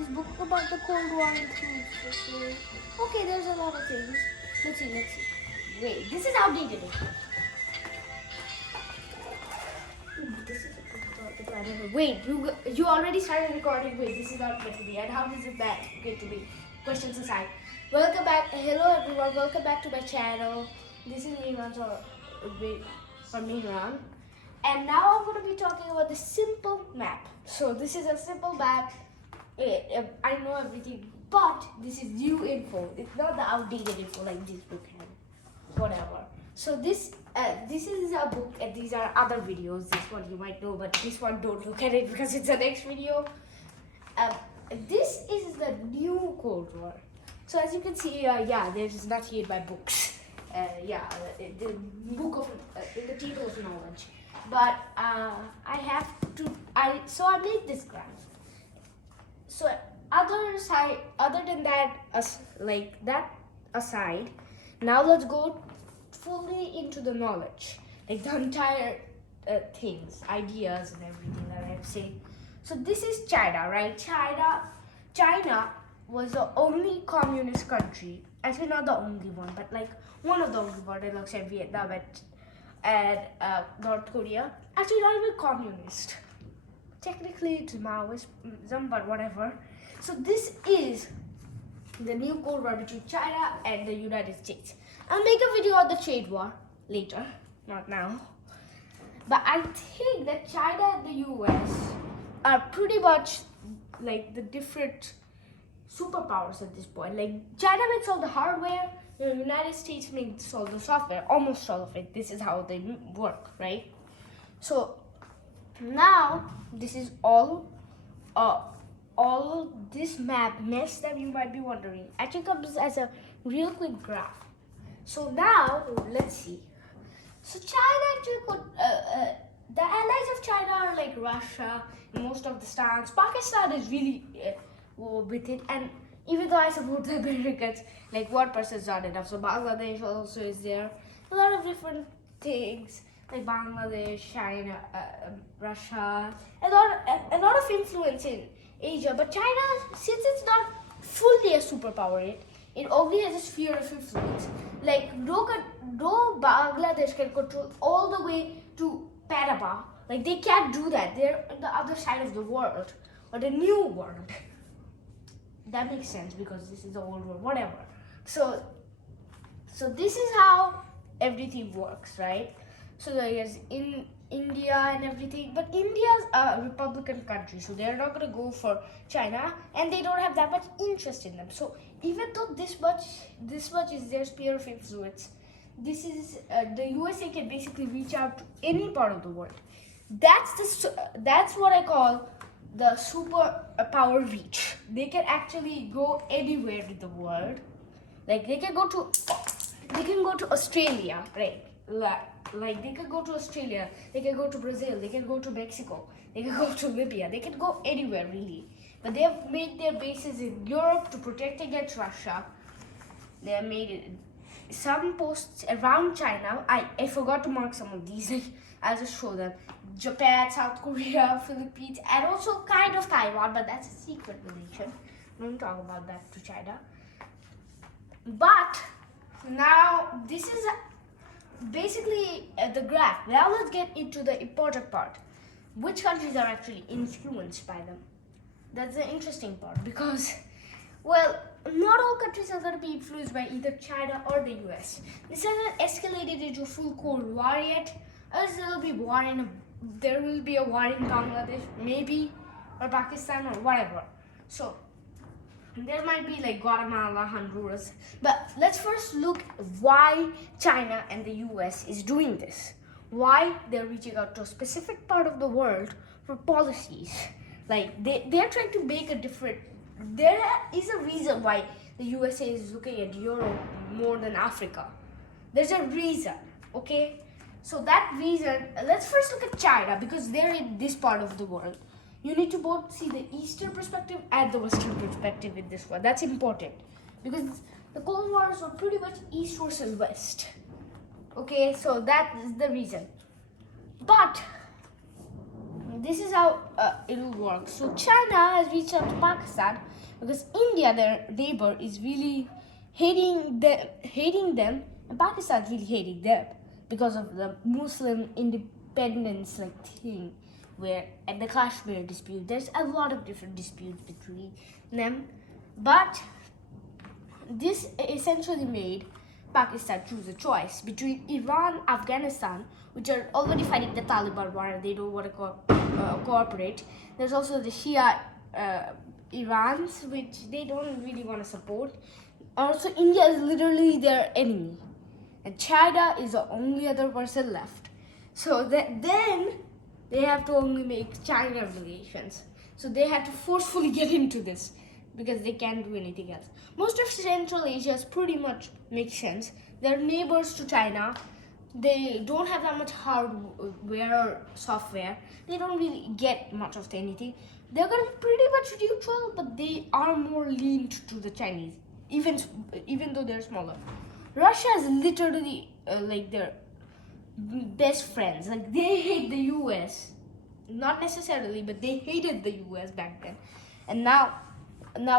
this book about the Cold War and things. Okay, there's a lot of things. Let's see. Wait, this is outdated. This is a book. I don't know. Wait, you already started recording. Wait, this is not meant to be. And how is it bad going to be? Questions aside. Welcome back. Hello everyone. Welcome back to my channel. This is Mihran or Mihran. And now I'm going to be talking about the simple map. So this is a simple map. I know everything, but this is new info. It's not the outdated info like this book had. Whatever. So this is a book, and these are other videos. This one you might know, but this one don't look at it because it's the next video. This is the new Cold War. So as you can see, there's not here by books. The book of the table of knowledge. But I made this graph. So other than that, aside, now let's go fully into the knowledge, like the entire things, ideas, and everything that I'm saying. So this is China, right? China was the only communist country. Actually, not the only one, but like one of the only ones. It looks like Vietnam and North Korea. Actually, not even communist. Technically, it's Maoism, but whatever. So this is the new Cold War between China and the United States. I'll make a video on the trade war later, not now. But I think that China and the US are pretty much like the different superpowers at this point. Like China makes all the hardware, the United States makes all the software, almost all of it. This is how they work, right? So now this is all this mess that you might be wondering actually comes as a real quick graph. So now let's see. So China actually could the allies of China are like Russia, most of the stands. Pakistan is really with it, and even though I support the Americans, like 1% is not enough. So Bangladesh also is there. A lot of different things like Bangladesh, China, Russia, a lot of influence in Asia. But China, since it's not fully a superpower, it only has a sphere of influence. Like no Bangladesh can control all the way to Panama. Like they can't do that. They're on the other side of the world, or the new world. That makes sense because this is the old world, whatever. So this is how everything works, right? So there's in India and everything, but India's a Republican country, so they're not gonna go for China, and they don't have that much interest in them. So even though this much is their sphere of influence, this is the USA can basically reach out to any part of the world. That's what I call the super power reach. They can actually go anywhere in the world. Like they can go to Australia, right? Like they can go to Australia, they can go to Brazil, they can go to Mexico, they can go to Libya, they can go anywhere really. But they have made their bases in Europe to protect against Russia. They have made some posts around China. I forgot to mark some of these. I'll just show them. Japan, South Korea, Philippines, and also kind of Taiwan, but that's a secret relation. Don't talk about that to China. But now this is basically the graph. Now let's get into the important part. Which countries are actually influenced by them? That's the interesting part because, well, not all countries are going to be influenced by either China or the US. This hasn't escalated into a full Cold War yet. There will be a war in Bangladesh, maybe, or Pakistan, or whatever. So there might be like Guatemala, Honduras. But let's first look why China and the US is doing this. Why they're reaching out to a specific part of the world for policies. Like they're trying to make a different. There is a reason why the USA is looking at Europe more than Africa. There's a reason, okay? So that reason, let's first look at China because they're in this part of the world. You need to both see the Eastern perspective and the Western perspective in this one. That's important because the Cold Wars were pretty much East versus West. Okay, so that is the reason. But this is how it will work. So China has reached out to Pakistan because India, their neighbor, is really hating them, and Pakistan is really hating them because of the Muslim independence thing, where at the Kashmir dispute, there's a lot of different disputes between them, but this essentially made Pakistan choose a choice between Iran, Afghanistan, which are already fighting the Taliban war and they don't want to cooperate. There's also the Shia Irans, which they don't really want to support. Also, India is literally their enemy, and China is the only other person left. So then they have to only make China relations. So they have to forcefully get into this because they can't do anything else. Most of Central Asia is pretty much makes sense. They're neighbors to China. They don't have that much hardware or software. They don't really get much of anything. They're gonna be pretty much neutral, but they are more leaned to the Chinese, even though they're smaller. Russia is literally their best friends. Like, they hate the US, not necessarily, but they hated the US back then, and now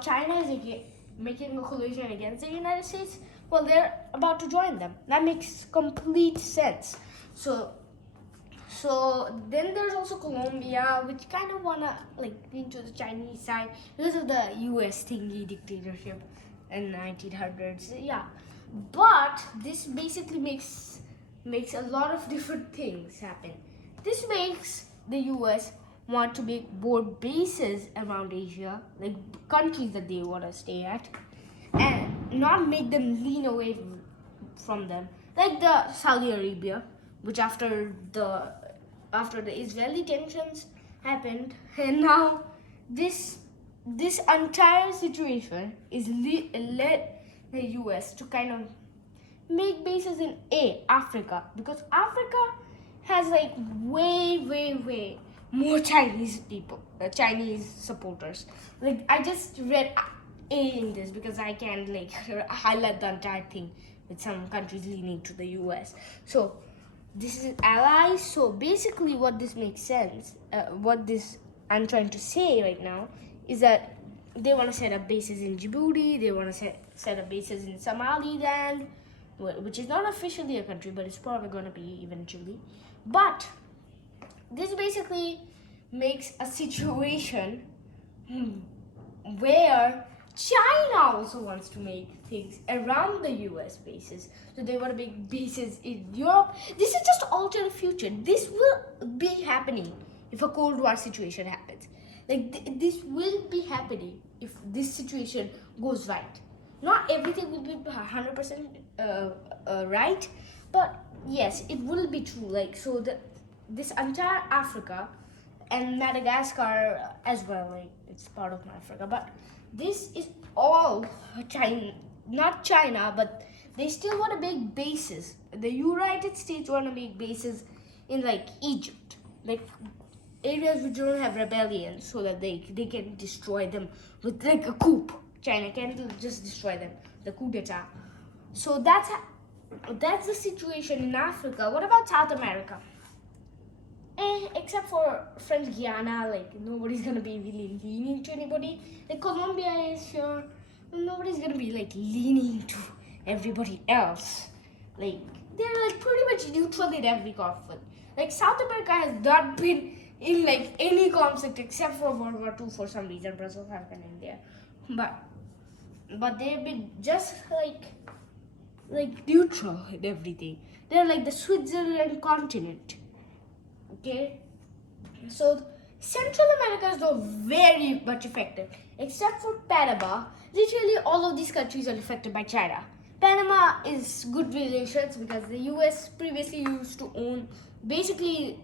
China is making a coalition against the United States. Well, they're about to join them. That makes complete sense. So then there's also Colombia, which kind of wanna lean to the Chinese side because of the US thingy dictatorship in 1900s. Yeah, but this basically makes a lot of different things happen. This makes the US want to make more bases around Asia, like countries that they want to stay at, and not make them lean away from them, like the Saudi Arabia, which after the Israeli tensions happened, and now this entire situation is led the US to kind of make bases in Africa, because Africa has way more Chinese people, Chinese supporters. I just read in this because I can highlight the entire thing with some countries leaning to the US. So this is allies. So basically, what this makes sense, I'm trying to say right now is that they want to set up bases in Djibouti. They want to set up bases in Somaliland, which is not officially a country, but it's probably going to be eventually. But this basically makes a situation where China also wants to make things around the US bases. So they want to make bases in Europe. This is just alternate future. This will be happening if a Cold War situation happens. This will be happening if this situation goes right. Not everything will be 100% right, but yes, it will be true. This entire Africa and Madagascar as well, it's part of Africa, but this is all China, not China, but they still want to make bases. The United States want to make bases in Egypt, areas which don't have rebellion, so that they can destroy them with a coup. China can just destroy them, the coup d'etat. So that's the situation in Africa. What about South America? Except for French Guiana, nobody's gonna be really leaning to anybody. Colombia is sure, nobody's gonna be leaning to everybody else. They're pretty much neutral in every conflict. South America has not been in any conflict except for World War II for some reason. Brazil has been in there, but they've been just neutral in everything. They're like the Switzerland continent. Okay, so Central America is not very much affected, except for Panama. Literally, all of these countries are affected by China. Panama is good relations because the US previously used to own basically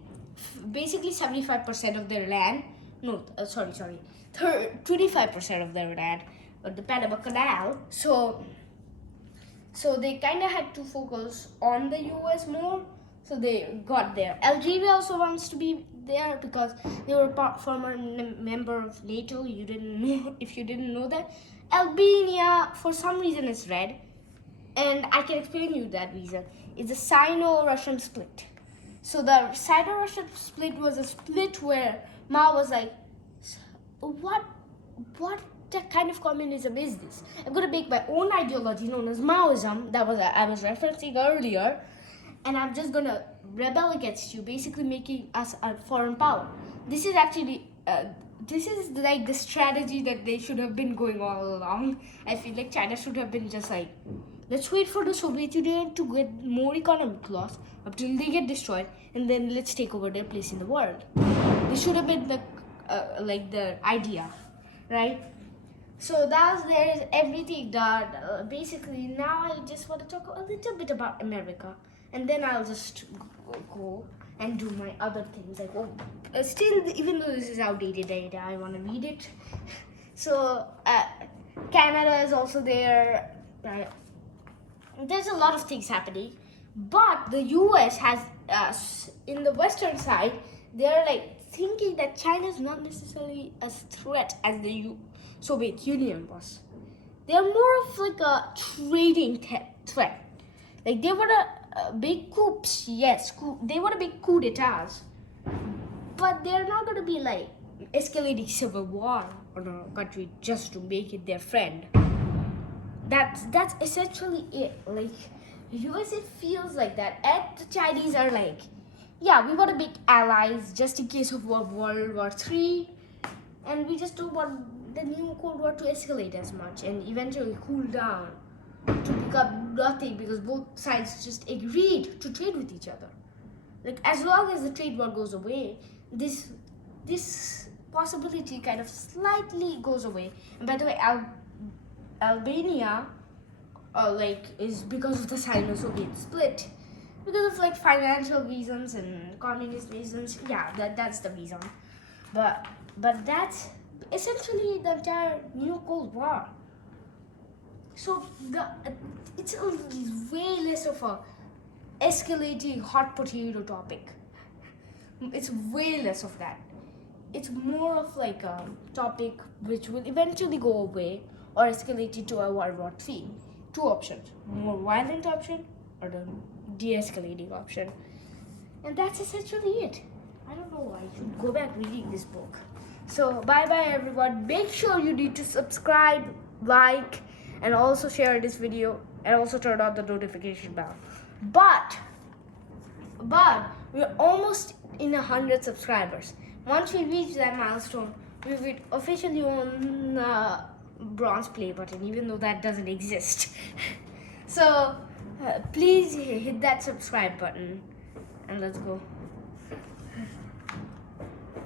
75% of their land. No, 25% of their land, the Panama Canal. So they kind of had to focus on the US more. So they got there. Algeria also wants to be there because they were a former member of NATO. If you didn't know that. Albania, for some reason, is red, and I can explain you that reason. It's a Sino-Russian split. So the Sino-Russian split was a split where Mao was like, what kind of communism is this? I'm going to make my own ideology known as Maoism, that was I was referencing earlier, and I'm just going to rebel against you, basically making us a foreign power. This is actually this is like the strategy that they should have been going all along. I feel like China should have been just like, let's wait for the Soviet Union to get more economic loss until they get destroyed, and then let's take over their place in the world. This should have been the idea, right? So that's there is everything that basically now I just want to talk a little bit about America, and then I'll just go and do my other things. Like, still, even though this is outdated data, I want to read it. So Canada is also there. There's a lot of things happening, but the US has in the western side, they're like thinking that China is not necessarily as threat as the Soviet Union was. They're more of like a trading threat. Like they were a big coups, yes, they were a big coup d'etats, but they're not going to be like escalating civil war on a country just to make it their friend. That's essentially it. Like US, it feels like that, and the Chinese are like, yeah, we want to make allies just in case of World War III, and we just don't want the new Cold War to escalate as much and eventually cool down to become nothing, because both sides just agreed to trade with each other. Like as long as the trade war goes away, this possibility kind of slightly goes away. And by the way, Albania is because of the Sino-Soviet split, because of like financial reasons and communist reasons. Yeah, that's the reason. But that's essentially the entire new Cold War. So it's way less of a escalating hot potato topic. It's way less of that. It's more of like a topic which will eventually go away or escalate into a World War III. Two options: more violent option or the de-escalating option. And that's essentially it. I don't know why. I should go back reading this book. So bye everyone. Make sure you need to subscribe, like, and also share this video, and also turn on the notification bell. But we're almost in 100 subscribers. Once we reach that milestone, we will officially own the bronze play button, even though that doesn't exist. So please hit that subscribe button, and let's go.